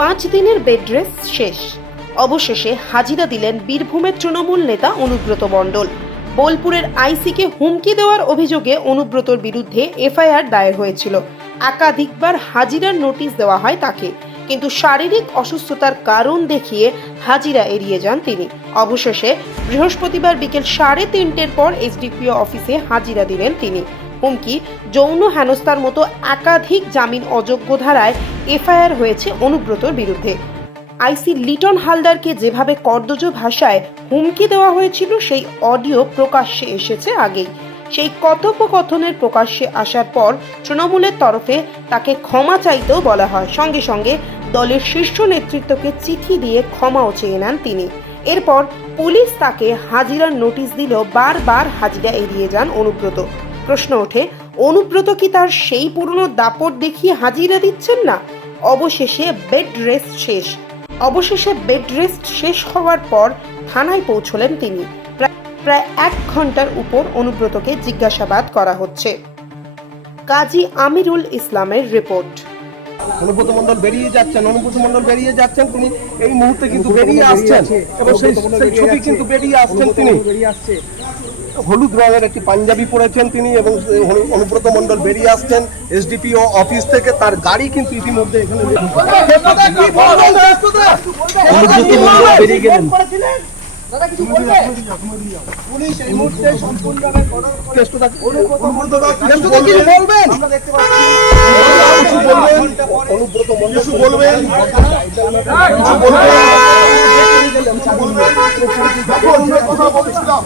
পাঁচ দিনের bed rest শেষ। অবশেষে হাজিরা দিলেন বীরভূমের তৃণমূল নেতা অনুব্রত মণ্ডল। বোলপুরের আইসিকে হুমকি দেওয়ার অভিযোগে অনুব্রতর বিরুদ্ধে এফআইআর দায়ের হয়েছিল। একাধিকবার হাজিরার নোটিশ দেওয়া হয় তাকে, কিন্তু শারীরিক অসুস্থতার কারণ দেখিয়ে হাজিরা এড়িয়ে যান তিনি। অবশেষে বৃহস্পতিবার বিকেল সাড়ে তিনটের পর এসডিপিও অফিসে হাজিরা দিলেন তিনি। হুমকি, যৌন হেনস্থার মতো একাধিক জামিন অযোগ্য ধারায় এফআইআর হয়েছে অনুব্রতর বিরুদ্ধে। আইসি লিটন হালদারকে যেভাবে কর্দজ ভাষায় হুমকি দেওয়া হয়েছিল, সেই অডিও প্রকাশ্যে এসেছে আগেই। সেই কথোপকথনের প্রকাশ্যে আসার পর তৃণমূলের তরফে তাকে ক্ষমা চাইতেও বলা হয়। সঙ্গে সঙ্গে দলের শীর্ষ নেতৃত্বকে চিঠি দিয়ে ক্ষমাও চেয়ে নেন তিনি। এরপর পুলিশ তাকে হাজিরার নোটিশ দিলেও বারবার হাজিরা এড়িয়ে যান অনুব্রত। প্রশ্ন ওঠে, অনুব্রত কি তার সেই পুরনো দাপট দেখিয়ে হাজিরা দিচ্ছেন না? অবশেষে বেড রেস্ট শেষ। অবশেষে বেড রেস্ট শেষ হওয়ার পর থানায় পৌঁছলেন তিনি। প্রায়- এক ঘণ্টার উপর অনুব্রতকে জিজ্ঞাসাবাদ করা হচ্ছে। কাজী আমিরুল ইসলামের রিপোর্ট। অনুব্রত মন্ডল বেরিয়ে যাচ্ছেন অনুব্রত মন্ডল বেরিয়ে যাচ্ছেন তিনি। এই মুহূর্তে কিন্তু বেরিয়ে আসছেন। এবং সেই সেই ছবি কিন্তু বেরিয়ে আসছেন তিনি। হলুদ রঙের একটি পাঞ্জাবি পরেছেন তিনি এবং অনুব্রত মন্ডল বেরিয়ে আসছেন এসডিপিও অফিস থেকে। তার গাড়ি কিন্তু ইতিমধ্যে এখানে অনুব্রত মন্ডল বেরিয়ে গেলেন। পুলিশ অনুব্রত মন্ডল বলবেন? কিছু বলবেন? কথা বলছিলাম।